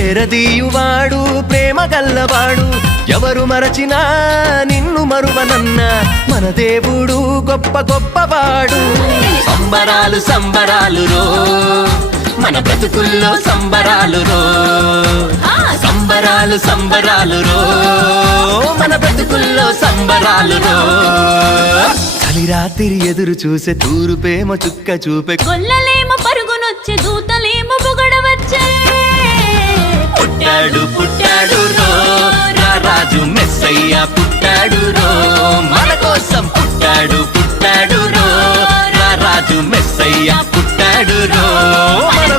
చేరదీయువాడు ప్రేమ గల్లవాడు ఎవరు మరచినా నిన్ను మరువనన్న మన దేవుడు గొప్ప గొప్పవాడు సంబరాలు సంబరాలు రో మన బ్రతుకుల్లో సంబరాలు రో సంబరాలు సంబరాలు రో మన బ్రతుకుల్లో సంబరాలు రో చలి రాత్రి ఎదురు చూసే తూరుపేమ చుక్క చూపే కొల్లలేమో పరుగునొచ్చే దూతలేమో పొగడవచ్చే పుట్టాడు పుట్టాడు రో రాజు మెస్సయ్య పుట్టాడు రో మన కోసం పుట్టాడు పుట్టాడు రో రాజు మెస్సయ్య పుట్టాడు రో మన